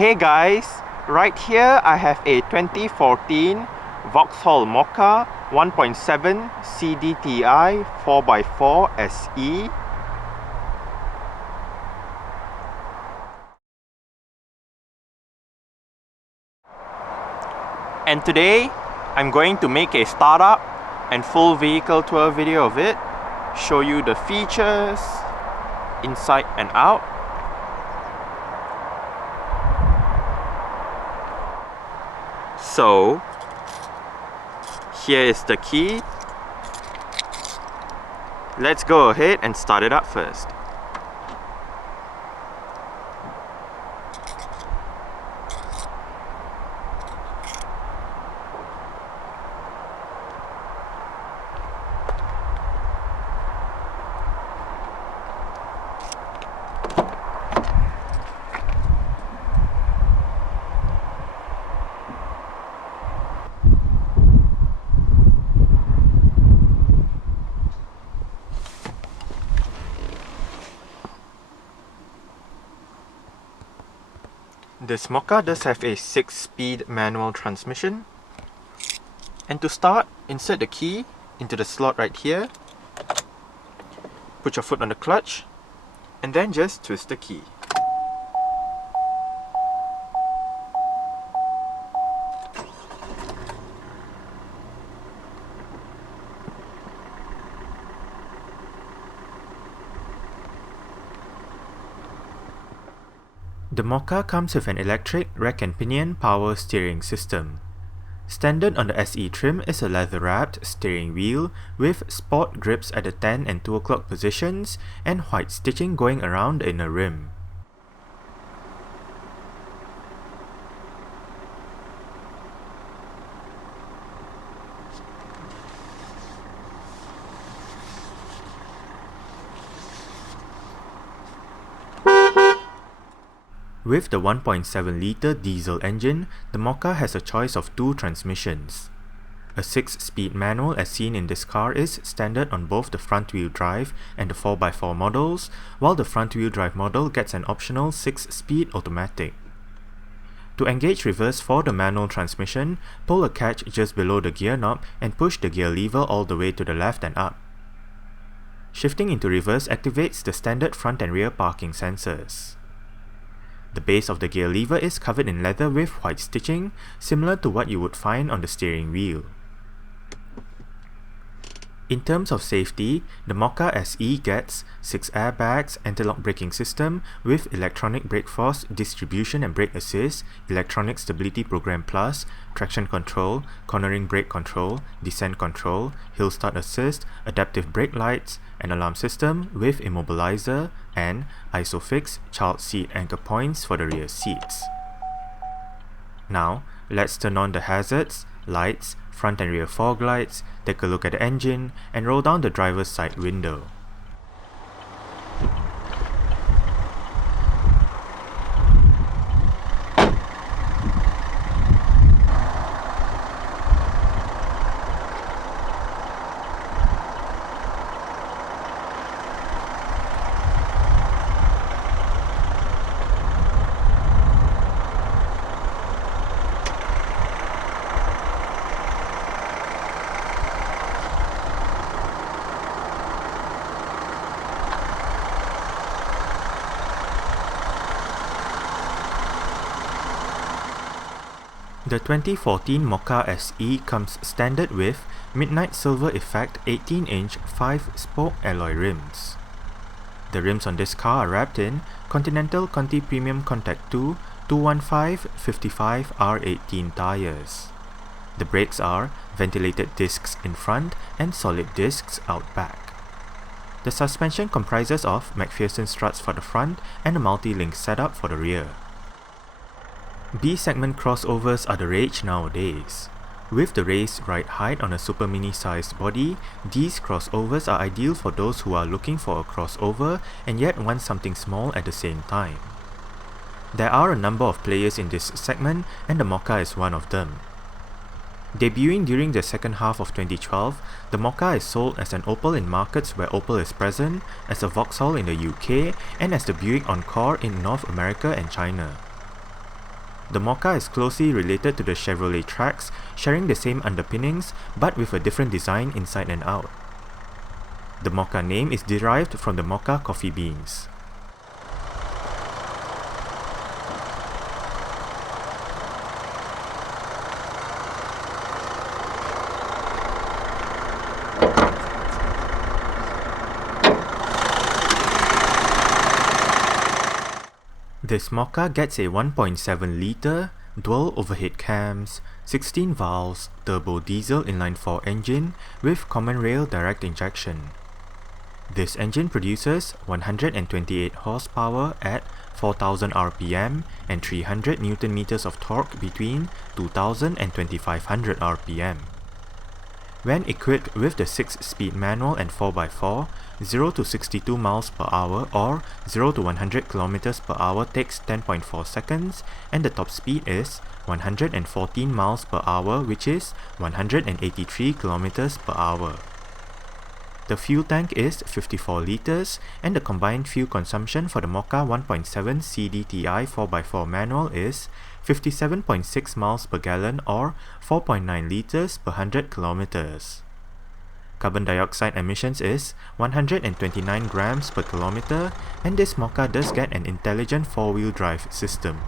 Hey guys, right here I have a 2014 Vauxhall Mokka 1.7 CDTi 4x4 SE. And today I'm going to make a startup and full vehicle tour video of it, show you the features inside and out. So here is the key. Let's go ahead and start it up first. This Mokka does have a 6-speed manual transmission. And to start, insert the key into the slot right here. Put your foot on the clutch, and then just twist the key. The Mokka comes with an electric rack and pinion power steering system. Standard on the SE trim is a leather-wrapped steering wheel with sport grips at the 10 and 2 o'clock positions and white stitching going around the inner rim. With the 1.7 litre diesel engine, the Mokka has a choice of 2 transmissions. A 6-speed manual as seen in this car is standard on both the front-wheel drive and the 4x4 models, while the front-wheel drive model gets an optional 6-speed automatic. To engage reverse for the manual transmission, pull a catch just below the gear knob and push the gear lever all the way to the left and up. Shifting into reverse activates the standard front and rear parking sensors. The base of the gear lever is covered in leather with white stitching, similar to what you would find on the steering wheel. In terms of safety, the Mokka SE gets 6 airbags, anti-lock braking system with electronic brake force distribution and brake assist, electronic stability program plus, traction control, cornering brake control, descent control, hill start assist, adaptive brake lights, an alarm system with immobilizer, and ISOFIX child seat anchor points for the rear seats. Now, let's turn on the hazards, lights, front and rear fog lights, take a look at the engine, and roll down the driver's side window. The 2014 Mokka SE comes standard with Midnight Silver Effect 18-inch 5-spoke alloy rims. The rims on this car are wrapped in Continental Conti Premium Contact 2 215/55 R18 tyres. The brakes are ventilated discs in front and solid discs out back. The suspension comprises of McPherson struts for the front and a multi-link setup for the rear. B-segment crossovers are the rage nowadays. With the raised ride height on a super mini-sized body, these crossovers are ideal for those who are looking for a crossover and yet want something small at the same time. There are a number of players in this segment, and the Mokka is one of them. Debuting during the second half of 2012, the Mokka is sold as an Opel in markets where Opel is present, as a Vauxhall in the UK, and as the Buick Encore in North America and China. The Mokka is closely related to the Chevrolet Trax, sharing the same underpinnings but with a different design inside and out. The Mokka name is derived from the Mokka coffee beans. This Mokka gets a 1.7 litre, dual overhead cams, 16 valves, turbo diesel inline-4 engine with common rail direct injection. This engine produces 128 horsepower at 4000 rpm and 300 Nm of torque between 2000 and 2500 rpm. When equipped with the 6-speed manual and 4x4, 0 to 62 miles per hour or 0 to 100 km per hour takes 10.4 seconds, and the top speed is 114 miles per hour, which is 183 km per hour. The fuel tank is 54 litres, and the combined fuel consumption for the Mokka 1.7 CDTi 4x4 manual is 57.6 miles per gallon or 4.9 litres per 100 kilometers. Carbon dioxide emissions is 129 grams per kilometer, and this Mokka does get an intelligent 4-wheel drive system.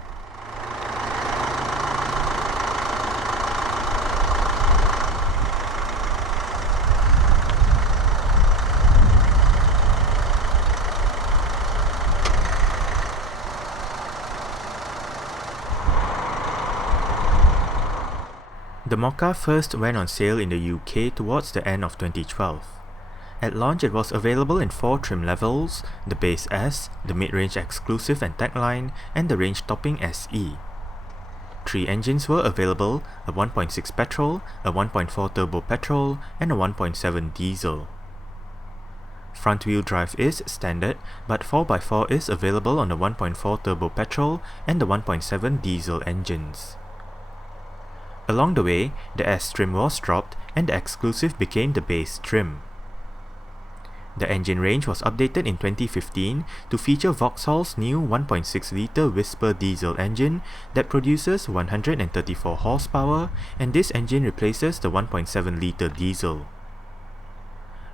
The Mokka first went on sale in the UK towards the end of 2012. At launch it was available in 4 trim levels, the base S, the mid-range exclusive and Tech Line, and the range-topping SE. 3 engines were available, a 1.6 petrol, a 1.4 turbo petrol, and a 1.7 diesel. Front-wheel drive is standard, but 4x4 is available on the 1.4 turbo petrol and the 1.7 diesel engines. Along the way, the S trim was dropped and the exclusive became the base trim. The engine range was updated in 2015 to feature Vauxhall's new 1.6 litre Whisper diesel engine that produces 134 horsepower, and this engine replaces the 1.7 litre diesel.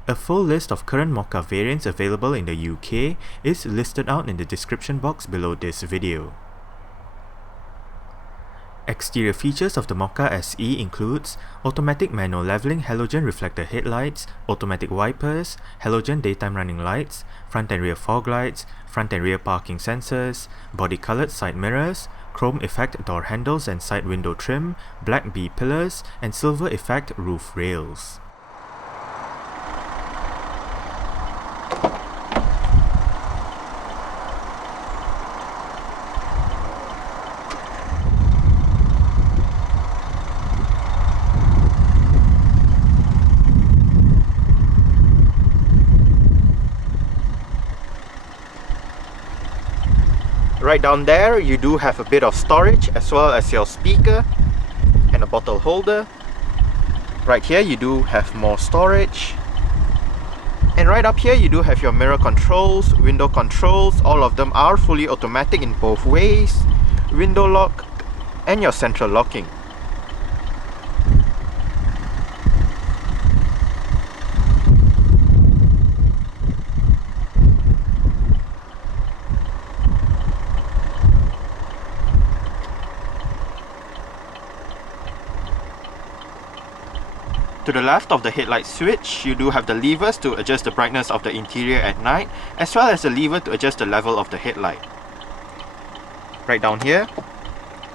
A full list of current Mokka variants available in the UK is listed out in the description box below this video. Exterior features of the Mokka SE includes automatic manual leveling halogen reflector headlights, automatic wipers, halogen daytime running lights, front and rear fog lights, front and rear parking sensors, body-colored side mirrors, chrome effect door handles and side window trim, black B-pillars, and silver effect roof rails. Right down there you do have a bit of storage as well as your speaker and a bottle holder. Right here you do have more storage, and right up here you do have your mirror controls, window controls. All of them are fully automatic in both ways, window lock and your central locking. To the left of the headlight switch, you do have the levers to adjust the brightness of the interior at night, as well as the lever to adjust the level of the headlight. Right down here,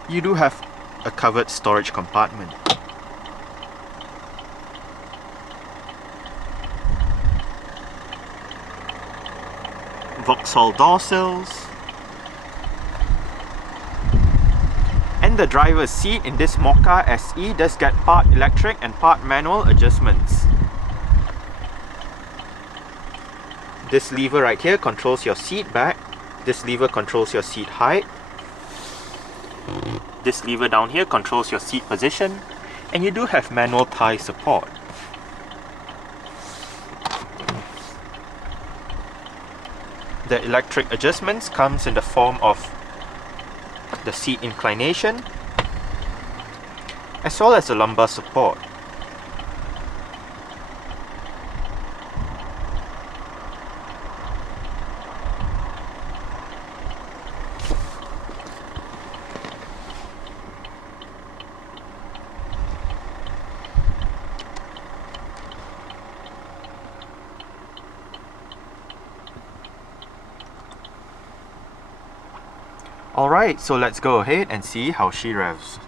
you do have a covered storage compartment. Vauxhall door sills. And the driver's seat in this Mokka SE does get part electric and part manual adjustments. This lever right here controls your seat back. This lever controls your seat height. This lever down here controls your seat position. And you do have manual tie support. The electric adjustments comes in the form of the seat inclination, as well as the lumbar support. Alright, so let's go ahead and see how she revs.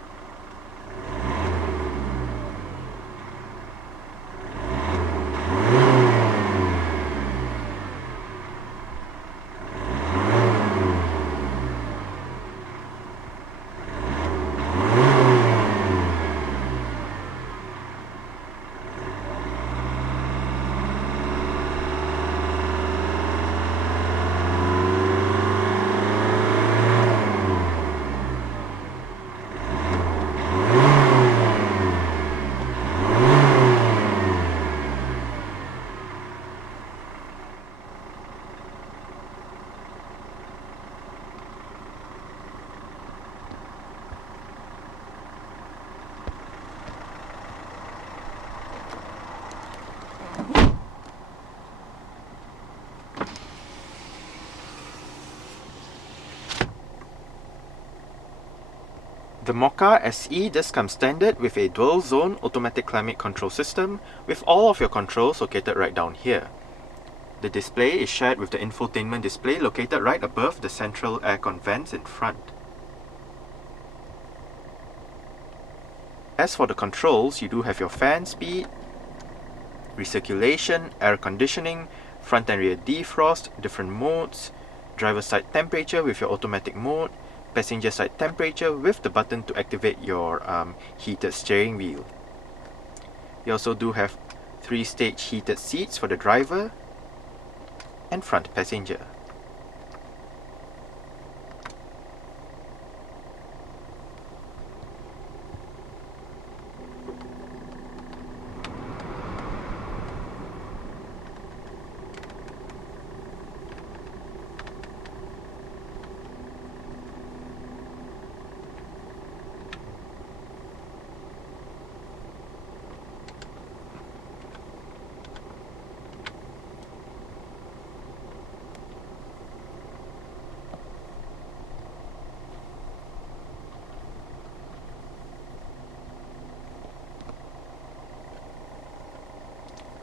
The Mokka SE does come standard with a dual zone automatic climate control system with all of your controls located right down here. The display is shared with the infotainment display located right above the central aircon vents in front. As for the controls, you do have your fan speed, recirculation, air conditioning, front and rear defrost, different modes, driver side temperature with your automatic mode, passenger side temperature with the button to activate your heated steering wheel. You also do have 3-stage heated seats for the driver and front passenger.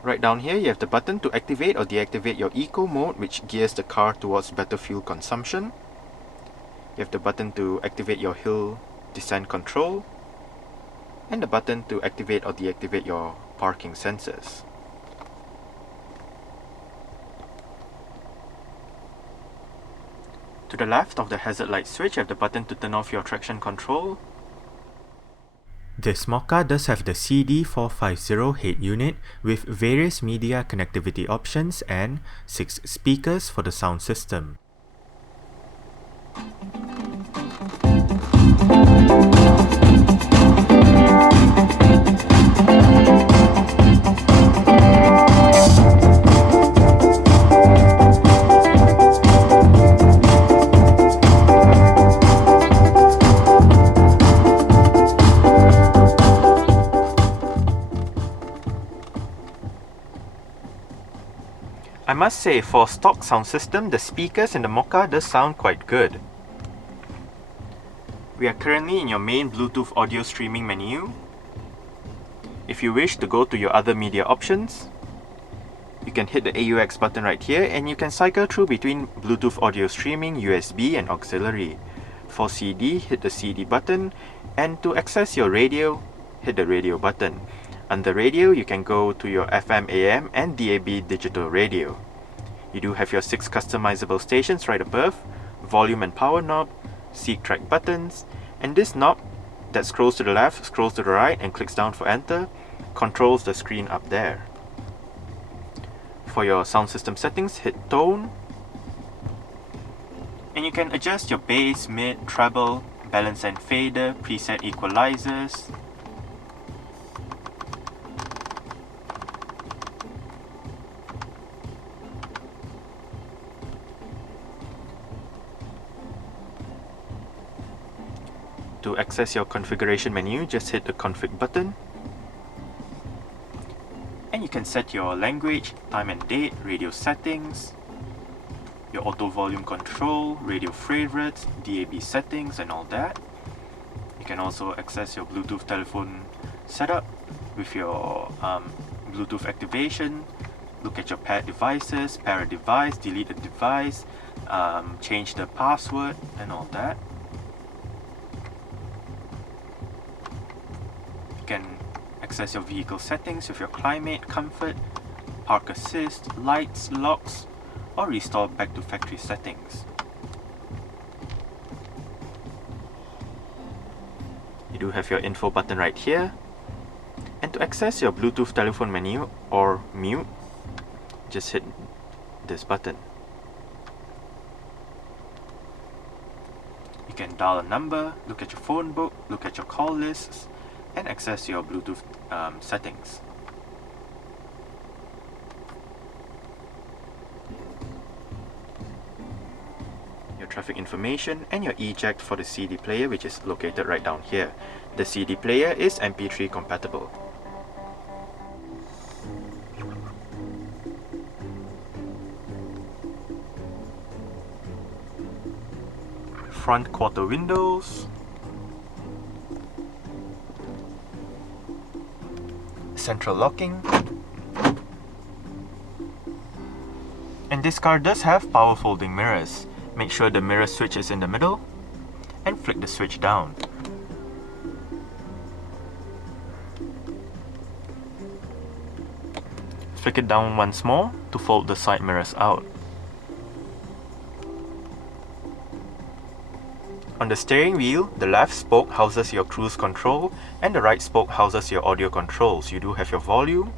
Right down here, you have the button to activate or deactivate your eco mode, which gears the car towards better fuel consumption. You have the button to activate your hill descent control, and the button to activate or deactivate your parking sensors. To the left of the hazard light switch, you have the button to turn off your traction control. This Mokka does have the CD450 head unit with various media connectivity options and 6 speakers for the sound system. I must say, for stock sound system, the speakers in the Mokka does sound quite good. We are currently in your main Bluetooth audio streaming menu. If you wish to go to your other media options, you can hit the AUX button right here and you can cycle through between Bluetooth audio streaming, USB and auxiliary. For CD, hit the CD button, and to access your radio, hit the radio button. Under radio, you can go to your FM, AM and DAB digital radio. You do have your 6 customizable stations right above, volume and power knob, seek track buttons, and this knob that scrolls to the left, scrolls to the right and clicks down for enter, controls the screen up there. For your sound system settings, hit tone, and you can adjust your bass, mid, treble, balance and fader, preset equalizers, To access your configuration menu, just hit the config button. And you can set your language, time and date, radio settings, your auto volume control, radio favorites, DAB settings and all that. You can also access your Bluetooth telephone setup with your Bluetooth activation, look at your paired devices, pair a device, delete a device, change the password and all that. You can access your vehicle settings with your climate, comfort, park assist, lights, locks, or restore back to factory settings. You do have your info button right here. And to access your Bluetooth telephone menu or mute, just hit this button. You can dial a number, look at your phone book, look at your call lists, and access your Bluetooth settings. Your traffic information and your eject for the CD player, which is located right down here. The CD player is MP3 compatible. Front quarter windows, central locking, and this car does have power folding mirrors. Make sure the mirror switch is in the middle and flick the switch down. Flick it down once more to fold the side mirrors out. On the steering wheel, the left spoke houses your cruise control and the right spoke houses your audio controls. You do have your volume,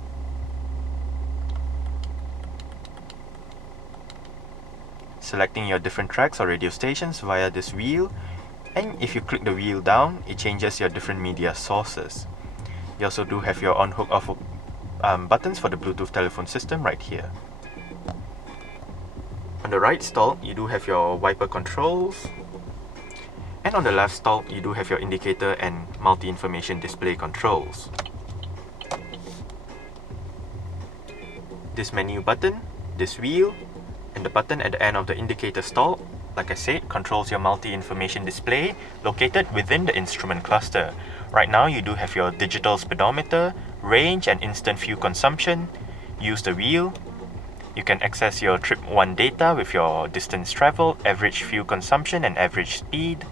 selecting your different tracks or radio stations via this wheel, and if you click the wheel down, it changes your different media sources. You also do have your on-hook off buttons for the Bluetooth telephone system right here. On the right stall, you do have your wiper controls, and on the left stall, you do have your indicator and multi-information display controls. This menu button, this wheel, and the button at the end of the indicator stall, like I said, controls your multi-information display located within the instrument cluster. Right now, you do have your digital speedometer, range and instant fuel consumption. Use the wheel. You can access your trip 1 data with your distance traveled, average fuel consumption and average speed.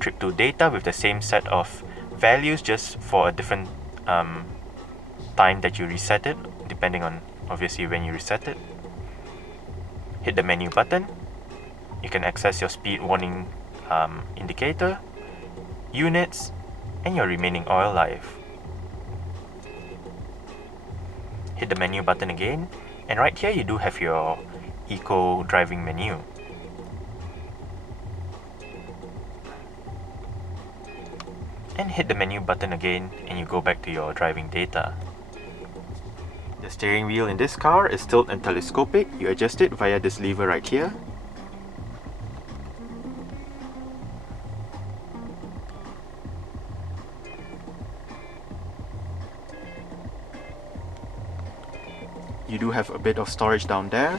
Trip 2 data with the same set of values, just for a different time that you reset it, depending on obviously when you reset it. Hit the menu button. You can access your speed warning indicator, units, and your remaining oil life. Hit the menu button again, and right here you do have your eco driving menu. And hit the menu button again, and you go back to your driving data. The steering wheel in this car is tilt and telescopic. You adjust it via this lever right here. You do have a bit of storage down there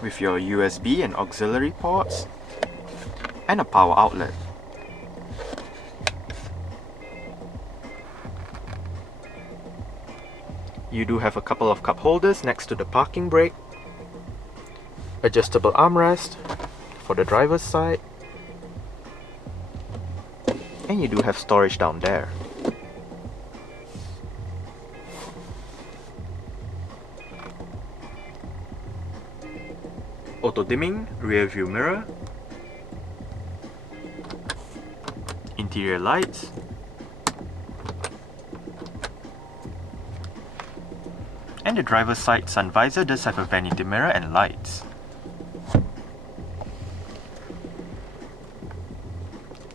with your USB and auxiliary ports and a power outlet. You do have a couple of cup holders next to the parking brake, adjustable armrest for the driver's side, and you do have storage down there. Auto dimming rear view mirror, interior lights, and the driver's side sun visor does have a vanity mirror and lights.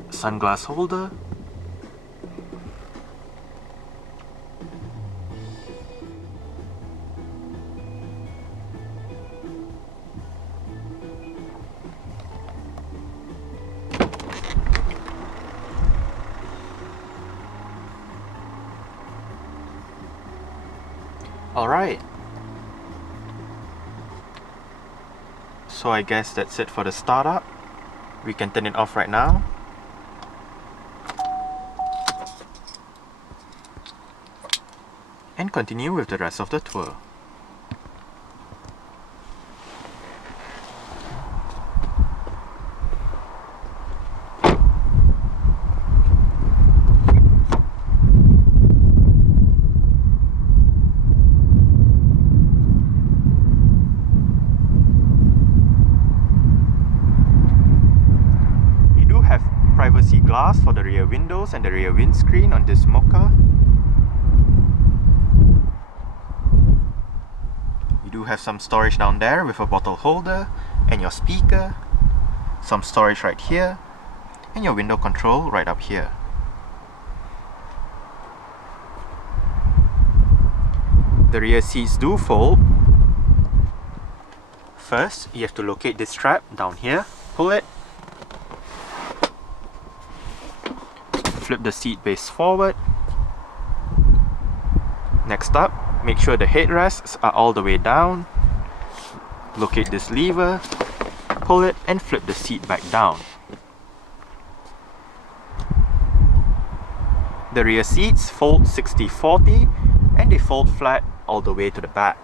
Sunglass holder, Alright. So I guess that's it for the startup. We can turn it off right now. And continue with the rest of the tour. Privacy glass for the rear windows and the rear windscreen on this Mokka. You do have some storage down there with a bottle holder and your speaker, some storage right here, and your window control right up here. The rear seats do fold. First, you have to locate this strap down here, pull it, flip the seat base forward. Next up, make sure the headrests are all the way down. Locate this lever, pull it and flip the seat back down. The rear seats fold 60-40 and they fold flat all the way to the back.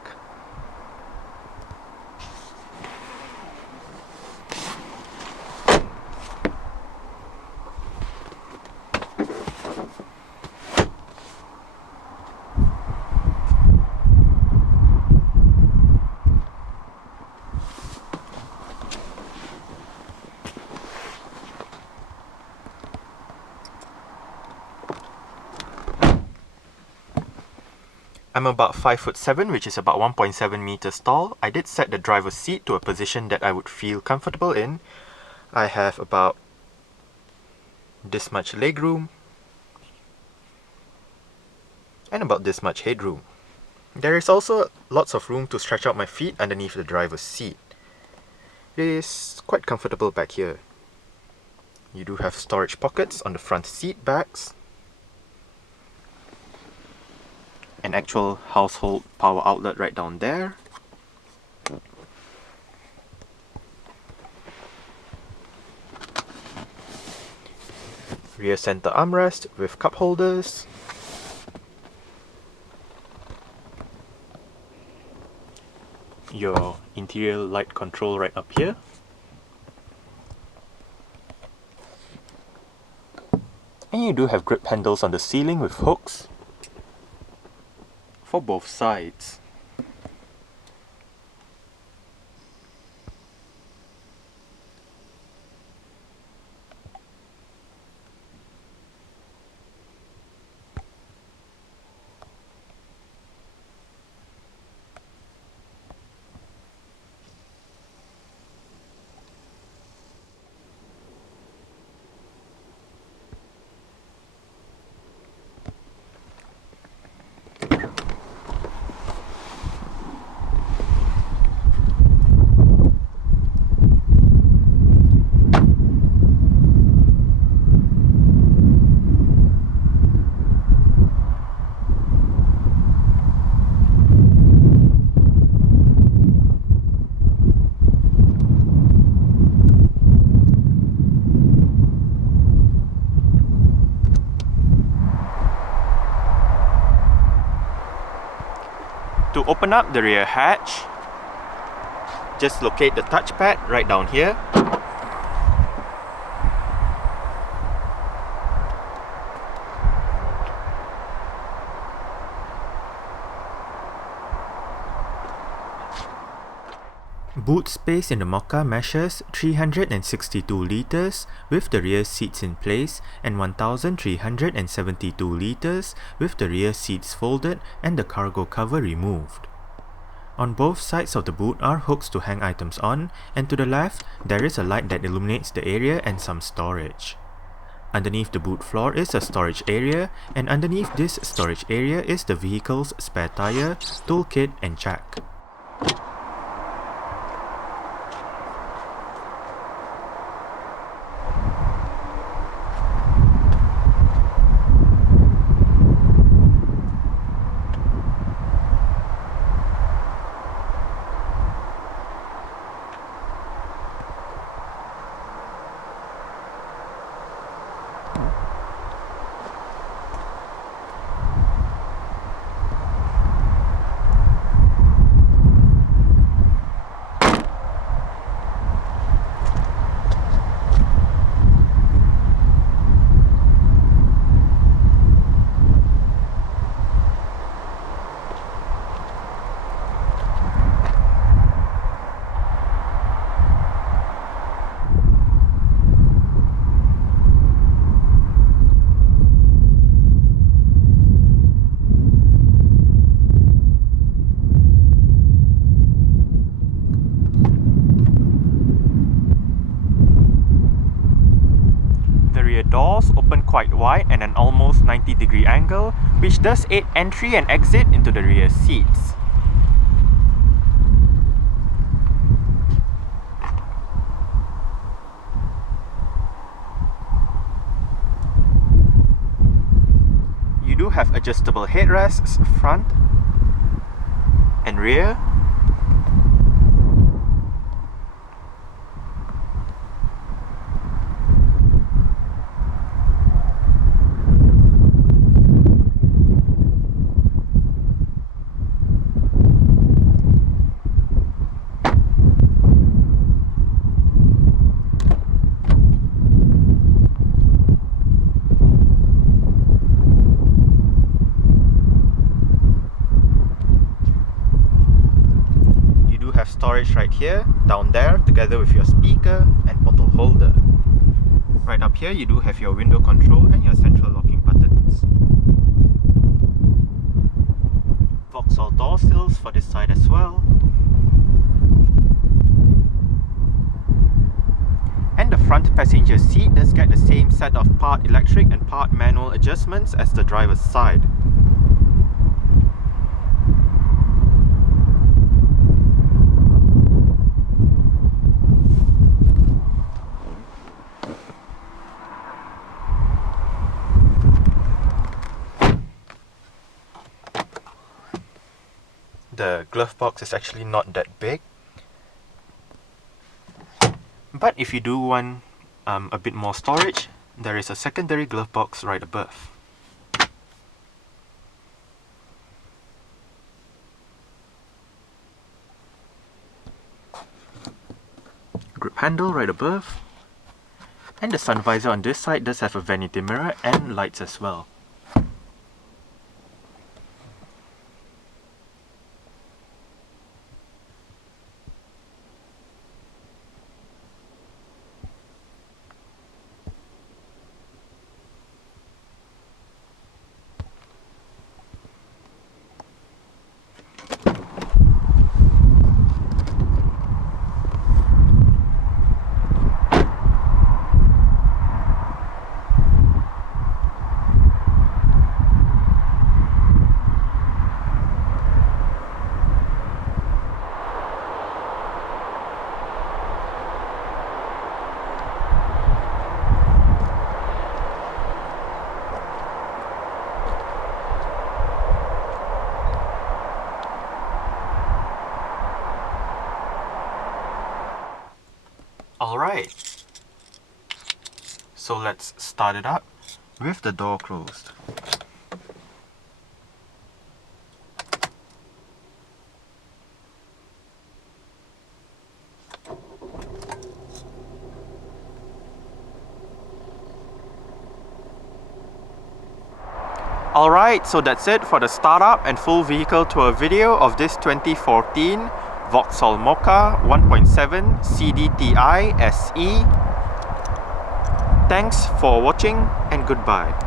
I'm about 5'7", which is about 1.7 meters tall. I did set the driver's seat to a position that I would feel comfortable in. I have about this much legroom and about this much headroom. There is also lots of room to stretch out my feet underneath the driver's seat. It is quite comfortable back here. You do have storage pockets on the front seat backs. An actual household power outlet right down there. Rear center armrest with cup holders. Your interior light control right up here. And you do have grip handles on the ceiling with hooks for both sides. To open up the rear hatch, just locate the touchpad right down here. Boot space in the Mokka measures 362 litres with the rear seats in place and 1372 litres with the rear seats folded and the cargo cover removed. On both sides of the boot are hooks to hang items on, and to the left there is a light that illuminates the area and some storage. Underneath the boot floor is a storage area, and underneath this storage area is the vehicle's spare tyre, toolkit and jack. doors open quite wide and an almost 90-degree angle, which does aid entry and exit into the rear seats. You do have adjustable headrests front and rear. Storage right here, down there, together with your speaker and bottle holder. Right up here you do have your window control and your central locking buttons. Vauxhall door sills for this side as well. And the front passenger seat does get the same set of part electric and part manual adjustments as the driver's side. The glove box is actually not that big, but if you do want a bit more storage, there is a secondary glove box right above. Grip handle right above, and the sun visor on this side does have a vanity mirror and lights as well. Alright, so let's start it up with the door closed. Alright, so that's it for the startup and full vehicle tour video of this 2014 Vauxhall Mokka 1.7 CDTi SE. Thanks for watching and goodbye.